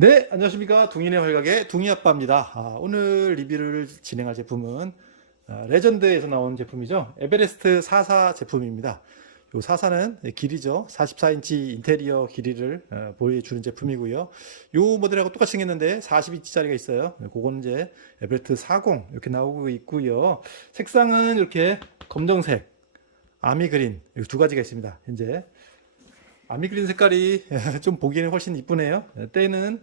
네, 안녕하십니까. 둥이네 활각의 둥이 아빠입니다. 아, 오늘 리뷰를 진행할 제품은 아, 레전드에서 나온 제품이죠. 에베레스트 44 제품입니다. 요 44는 길이죠. 44인치 인테리어 길이를 어, 보여주는 제품이고요. 요 모델하고 똑같이 생겼는데 40인치짜리가 있어요. 그거는 이제 에베레스트 40 이렇게 나오고 있고요. 색상은 이렇게 검정색, 아미 그린 이두 가지가 있습니다. 현재 아미 그린 색깔이 좀 보기에는 훨씬 이쁘네요. 때는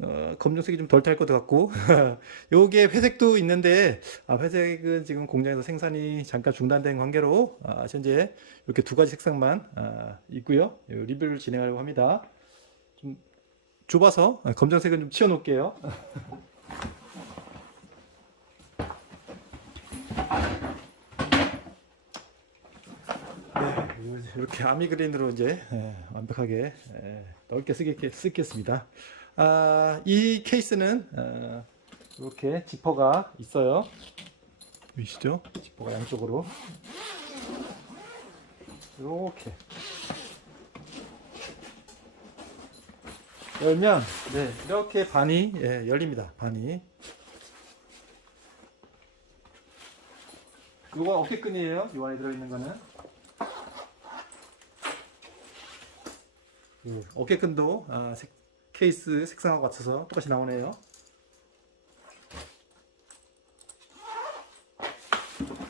어, 검정색이 좀 덜 탈 것 같고 요게 회색도 있는데 아, 회색은 지금 공장에서 생산이 잠깐 중단된 관계로 아, 현재 이렇게 두 가지 색상만 아, 있고요. 요 리뷰를 진행하려고 합니다. 좀 좁아서 아, 검정색은 좀 치워 놓을게요. 네, 이렇게 아미 그린으로 이제 예, 완벽하게 예, 넓게 쓰겠, 쓰겠 습니다. 아, 이 케이스는 어, 이렇게 지퍼가 있어요. 보이시죠? 지퍼가 양쪽으로 이렇게 열면 네, 이렇게 반이 예, 열립니다. 반이 이건 어깨끈이에요. 이 안에 들어있는 거는 예, 어깨끈도 아, 색- 케이스 색상하고 같아서 똑같이 나오네요.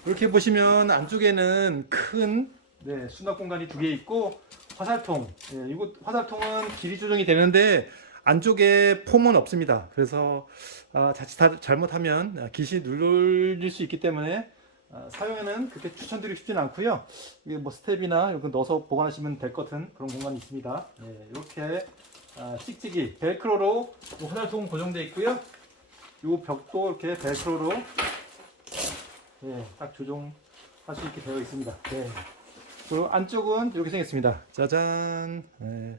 이렇게 보시면 안쪽에는 큰 네, 수납 공간이 두 개 있고 화살통. 예, 이거 화살통은 길이 조정이 되는데 안쪽에 폼은 없습니다. 그래서 아, 자칫 다- 잘못하면 아, 깃이 눌릴 수 있기 때문에 아, 사용에는 그렇게 추천드리고 싶진 않고요. 이게 뭐 스텝이나 이렇게 넣어서 보관하시면 될것 같은 그런 공간이 있습니다. 예, 이렇게 아, 찍찍이 벨크로로 이 화살통 고정되어 있고요. 이 벽도 이렇게 벨크로로 예, 딱 조정할 수 있게 되어 있습니다. 네. 그리고 안쪽은 이렇게 생겼습니다. 짜잔. 예.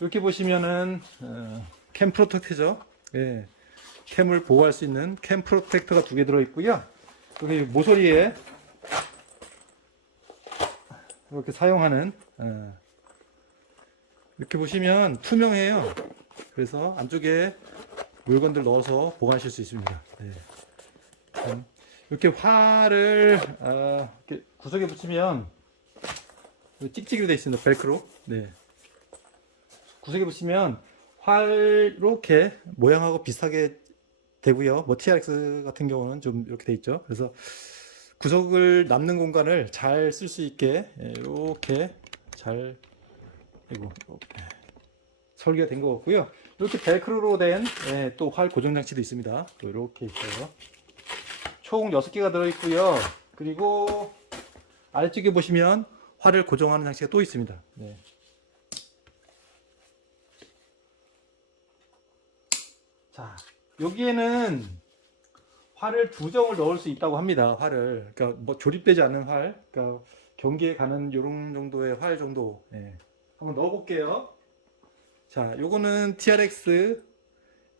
이렇게 보시면은 어, 캠 프로텍트죠. 예. 캠을 보호할 수 있는 캠 프로텍터가 두 개 들어 있고요. 여기 모서리에 이렇게 사용하는 어, 이렇게 보시면 투명해요. 그래서 안쪽에 물건들 넣어서 보관하실 수 있습니다. 네. 음, 이렇게 활을 어, 이렇게 구석에 붙이면 찍찍이로 되어 있습니다. 벨크로. 네. 구석에 붙이면 활 이렇게 모양하고 비슷하게 되고요. 뭐 TRX 같은 경우는 좀 이렇게 돼 있죠. 그래서 구석을 남는 공간을 잘 쓸 수 있게 예, 이렇게 잘 이거 이렇게 설계가 된 것 같고요. 이렇게 벨크로로 된 또 활 고정 장치도 있습니다. 또 이렇게 있어요. 총 6개가 들어 있고요. 그리고 아래쪽에 보시면 활을 고정하는 장치가 또 있습니다. 네. 자, 여기에는 활을 두 정을 넣을 수 있다고 합니다. 활을. 그러니까 뭐 조립되지 않은 활, 그러니까 경기에 가는 요런 정도의 활 정도. 예. 한번 넣어 볼게요. 자, 요거는 TRX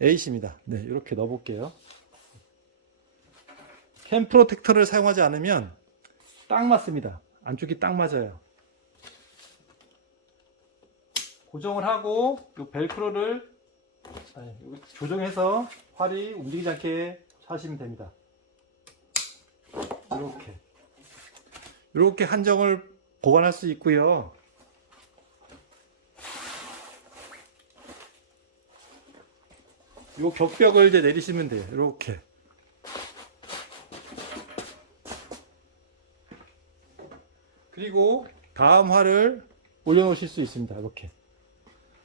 8입니다. 네, 이렇게 넣어 볼게요. 캠 프로텍터를 사용하지 않으면 딱 맞습니다. 안쪽이 딱 맞아요. 고정을 하고 요 벨크로를 조정해서 활이 움직이지 않게 하시면 됩니다. 이렇게 이렇게 한정을 보관할 수 있고요. 요 격벽을 이제 내리시면 돼요. 이렇게 그리고 다음 활을 올려놓으실 수 있습니다. 이렇게.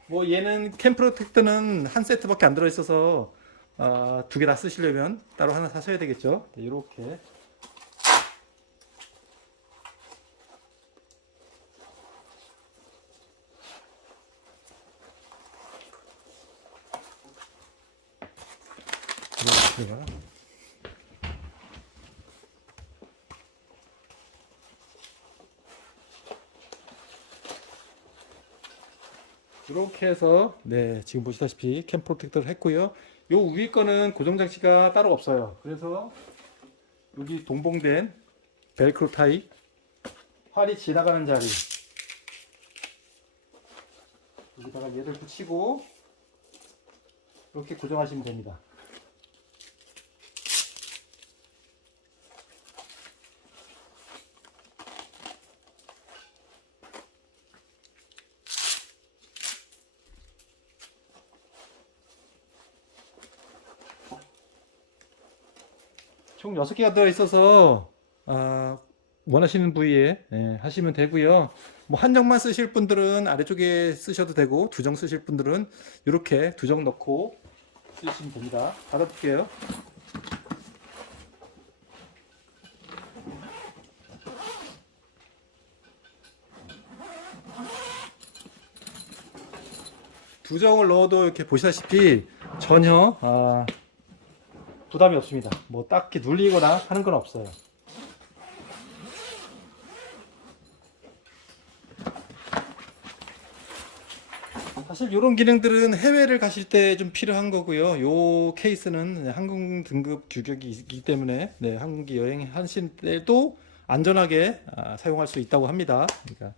뭐 얘는 캠 프로텍터는 한 세트밖에 안 들어 있어서 아, 두개 다 쓰시려면 따로 하나 사셔야 되겠죠. 네, 이렇게 이렇게가 이렇게 해서 네 지금 보시다시피 캠 프로텍터를 했고요. 요 위에 거는 고정 장치가 따로 없어요. 그래서 여기 동봉된 벨크로 타입 활이 지나가는 자리 여기다가 얘를 붙이고 이렇게 고정하시면 됩니다. 총 6개가 들어있어서 아, 원하시는 부위에 예, 하시면 되고요. 뭐 한정만 쓰실 분들은 아래쪽에 쓰셔도 되고 두정 쓰실 분들은 이렇게 두정 넣고 쓰시면 됩니다. 닫아볼게요. 두 정을 넣어도 이렇게 보시다시피 전혀 아, 부담이 없습니다. 뭐 딱히 눌리거나 하는 건 없어요. 사실 이런 기능들은 해외를 가실 때 좀 필요한 거고요. 요 케이스는 항공 등급 규격이 있기 때문에 네, 항공기 여행 하실 때도 안전하게 아, 사용할 수 있다고 합니다. 그러니까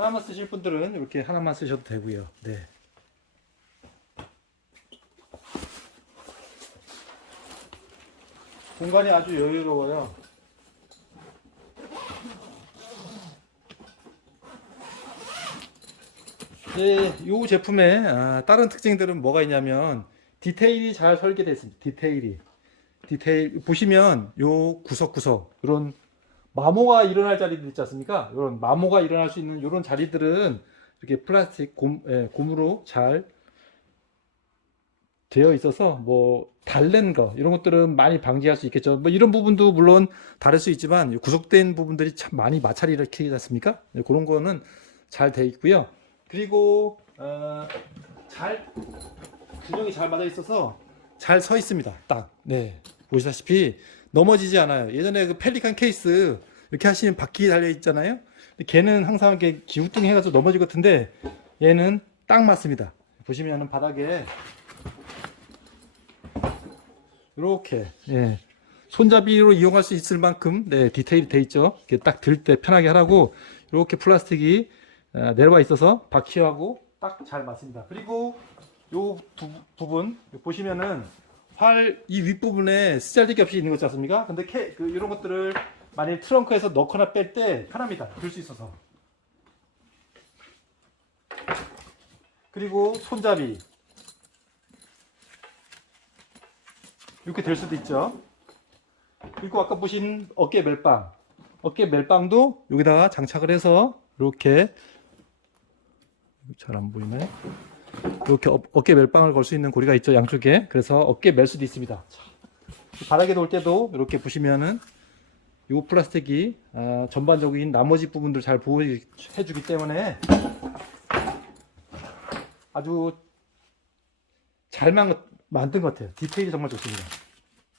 하나만 쓰실 분들은 이렇게 하나만 쓰셔도 되고요. 네. 공간이 아주 여유로워요. 네, 이 제품의 아, 다른 특징들은 뭐가 있냐면 디테일이 잘 설계되어 있습니다. 디테일이 디테일 보시면 요 구석구석 이런 마모가 일어날 자리들 있지 않습니까? 이런 마모가 일어날 수 있는 이런 자리들은 이렇게 플라스틱 곰, 예, 고무로 잘 되어 있어서 뭐 달랜 거 이런 것들은 많이 방지할 수 있겠죠. 뭐 이런 부분도 물론 다를 수 있지만 구속된 부분들이 참 많이 마찰이 일으키지 않습니까? 네, 그런 거는 잘 돼 있고요. 그리고 어, 잘 균형이 잘 맞아 있어서 잘 서 있습니다. 딱 네. 보시다시피 넘어지지 않아요. 예전에 그 펠리칸 케이스 이렇게 하시면 바퀴 달려 있잖아요. 걔는 항상 이렇게 기우뚱 해가지고 넘어질 것 같은데 얘는 딱 맞습니다. 보시면은 바닥에 이렇게 예. 손잡이로 이용할 수 있을 만큼 네, 디테일이 돼 있죠. 딱 들 때 편하게 하라고 이렇게 플라스틱이 아, 내려와 있어서 바퀴하고 딱 잘 맞습니다. 그리고 요 부, 부분 보시면은 활 이 윗부분에 쓰잘데기 없이 있는 거 있지 않습니까? 근데 캐, 그 이런 것들을 만일 트렁크에서 넣거나 뺄 때 편합니다. 들 수 있어서. 그리고 손잡이 이렇게 될 수도 있죠. 그리고 아까 보신 어깨 멜빵 어깨 멜빵도 여기다가 장착을 해서 이렇게 잘 안 보이네. 이렇게 어, 어깨 멜빵을 걸 수 있는 고리가 있죠 양쪽에. 그래서 어깨 멜 수도 있습니다. 자, 바닥에 놓을 때도 이렇게 보시면은 이 플라스틱이 아, 전반적인 나머지 부분들 잘 보호해 주기 때문에 아주 잘 만, 만든 것 같아요. 디테일이 정말 좋습니다.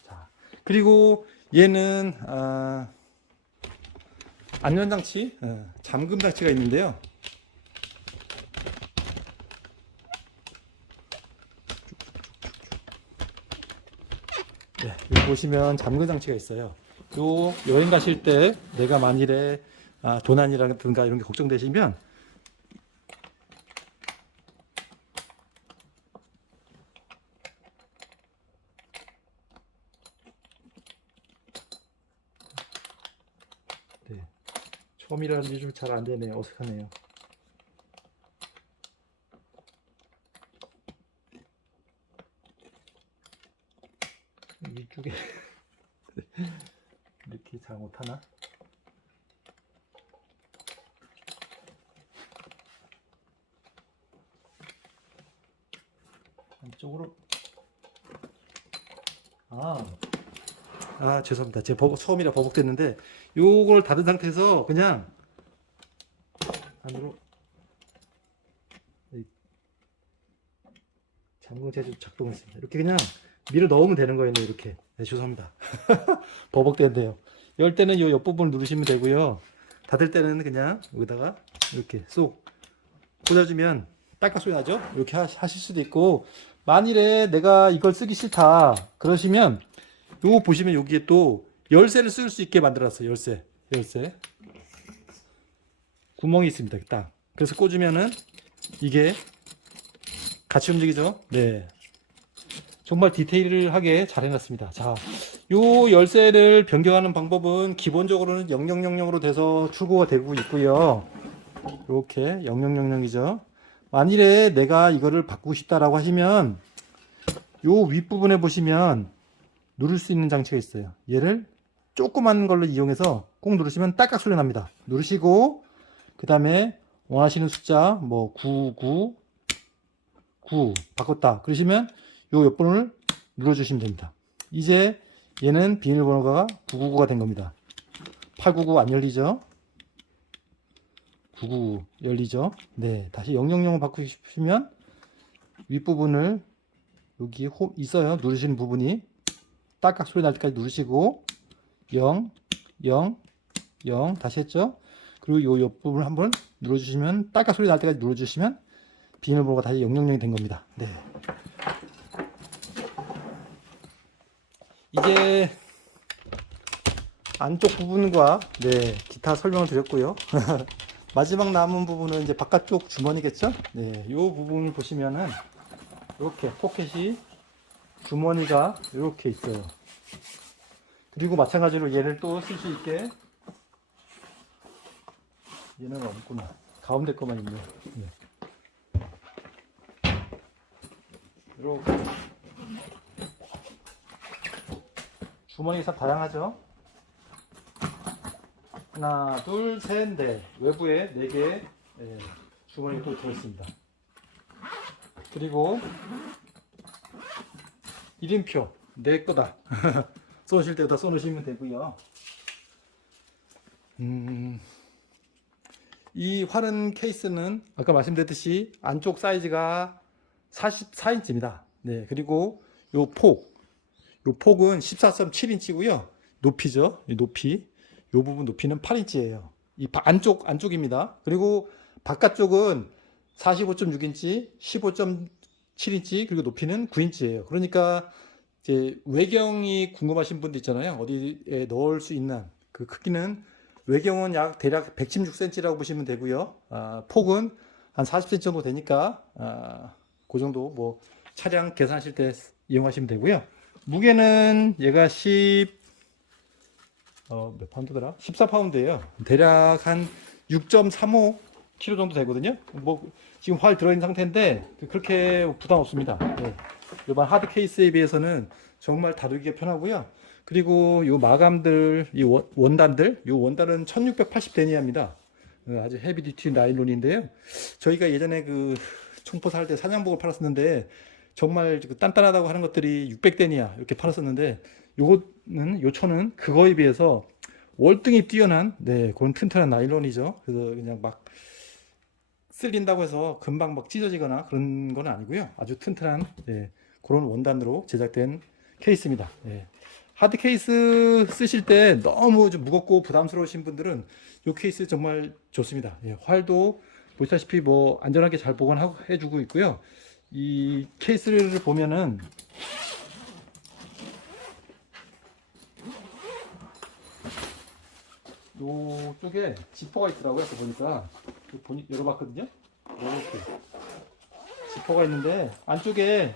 자, 그리고 얘는 아, 안전장치, 어, 잠금 장치가 있는데요. 네, 여기 보시면 잠금 장치가 있어요. 요 여행 가실 때 내가 만일에 아, 도난이라든가 이런 게 걱정되시면 네, 처음이라서 좀잘 안 되네요. 어색하네요. 이쪽에 이렇게 잘 못하나? 안쪽으로 아, 아 죄송합니다. 제 버벅, 처음이라 버벅됐는데 요걸 닫은 상태에서 그냥 안으로 이- 잠금 제조 작동했습니다. 이렇게 그냥 밀어 넣으면 되는 거예요. 네, 이렇게. 네, 죄송합니다. 버벅대는데요. 열 때는 이 옆부분을 누르시면 되고요. 닫을 때는 그냥 여기다가 이렇게 쏙 꽂아주면 딸깍 소리 나죠? 이렇게 하, 하실 수도 있고 만일에 내가 이걸 쓰기 싫다 그러시면 요거 보시면 여기에 또 열쇠를 쓸 수 있게 만들었어요. 열쇠. 열쇠. 구멍이 있습니다. 딱. 그래서 꽂으면은 이게 같이 움직이죠? 네. 정말 디테일하게 잘 해놨습니다. 자, 요 열쇠를 변경하는 방법은 기본적으로는 0000으로 돼서 출고가 되고 있고요. 이렇게 0000이죠. 만일에 내가 이거를 바꾸고 싶다라고 하시면 요 윗부분에 보시면 누를 수 있는 장치가 있어요. 얘를 조그만 걸로 이용해서 꼭 누르시면 딸깍 소리 납니다. 누르시고 그 다음에 원하시는 숫자 뭐 99, 9 바꿨다. 그러시면 요 옆번호를 눌러주시면 됩니다. 이제 얘는 비밀번호가 999가 된 겁니다. 899 안 열리죠? 999 열리죠? 네, 다시 000을 바꾸고 싶으면 윗부분을 여기 호, 있어요. 누르시는 부분이 딸깍 소리 날 때까지 누르시고 0, 0, 0 다시 했죠? 그리고 요 옆부분을 한번 눌러주시면 딸깍 소리 날 때까지 눌러주시면 비밀번호가 다시 000이 된 겁니다. 네. 이제 안쪽 부분과 네 기타 설명을 드렸고요. 마지막 남은 부분은 이제 바깥쪽 주머니겠죠? 네, 이 부분을 보시면은 이렇게 포켓이 주머니가 이렇게 있어요. 그리고 마찬가지로 얘를 또 쓸 수 있게 얘는 없구나. 가운데 거만 있네. 네. 이렇게 주머니가 참 다양하죠. 하나, 둘, 셋, 넷. 외부에 네 개의 예, 주머니가 또 들어있습니다. 그리고 이름표 내 거다. 쏘실 때다 쏘놓으시면 되고요. 음, 이 활은 케이스는 아까 말씀드렸듯이 안쪽 사이즈가 44인치입니다. 네, 그리고 요 폭, 요 폭은 14.7인치고요. 높이죠. 이 높이. 요 부분 높이는 8인치예요. 이 바- 안쪽 안쪽입니다. 그리고 바깥쪽은 45.6인치, 15.7인치, 그리고 높이는 9인치예요. 그러니까 이제 외경이 궁금하신 분들 있잖아요. 어디에 넣을 수 있는 그 크기는 외경은 약 대략 116cm라고 보시면 되고요. 아, 폭은 한 40cm 정도 되니까 아, 그 정도 뭐 차량 계산하실 때 이용하시면 되고요. 무게는 얘가 10 어, 몇 파운드더라? 14파운드예요. 대략 한 6.35 kg 정도 되거든요. 뭐 지금 활 들어있는 상태인데 그렇게 부담 없습니다. 네. 일반 하드 케이스에 비해서는 정말 다루기가 편하고요. 그리고 요 마감들, 이 원- 원단들, 요 원단은 1680 데니아입니다. 어, 아주 헤비 듀티 나일론인데요. 저희가 예전에 그 총포 살 때 사냥복을 팔았었는데 정말 그 단단하다고 하는 것들이 600 데니아 이렇게 팔았었는데 요거는 요초는 그거에 비해서 월등히 뛰어난 네 그런 튼튼한 나일론이죠. 그래서 그냥 막 쓸린다고 해서 금방 막 찢어지거나 그런 건 아니고요. 아주 튼튼한 네, 그런 원단으로 제작된 케이스입니다. 예. 하드 케이스 쓰실 때 너무 좀 무겁고 부담스러우신 분들은 이 케이스 정말 좋습니다. 예, 활도 보시다시피 뭐 안전하게 잘 보관해 주고 있고요. 이 케이스를 보면은 요 쪽에 지퍼가 있더라고요. 그 보니까 그 보니 열어봤거든요. 이렇게 지퍼가 있는데 안쪽에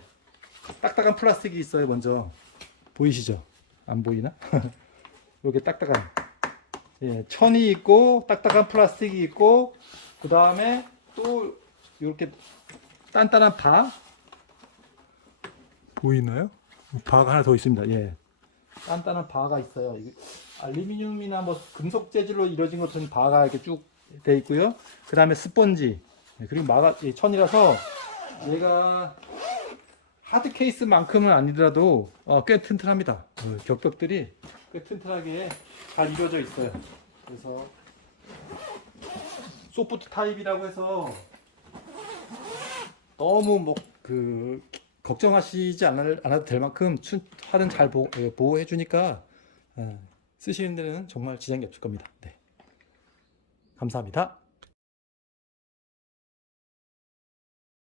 딱딱한 플라스틱이 있어요. 먼저 보이시죠? 안 보이나? 이렇게 딱딱한 예, 천이 있고 딱딱한 플라스틱이 있고 그 다음에 또 이렇게 단단한 바 보이나요? 바가 하나 더 있습니다. 예. 단단한 바가 있어요. 알루미늄이나 뭐 금속 재질로 이루어진 것은 바가 이렇게 쭉 돼 있고요. 그 다음에 스펀지 네, 그리고 마가 예, 천이라서 얘가 하드 케이스만큼은 아니더라도 어, 꽤 튼튼합니다. 어, 격벽들이 꽤 튼튼하게 잘 이루어져 있어요. 그래서 소프트 타입이라고 해서 너무 뭐 그 걱정하시지 않아도 될 만큼 춘- 활은 잘 보, 예, 보호해 주니까 어, 쓰시는 데는 정말 지장이 없을 겁니다. 네. 감사합니다.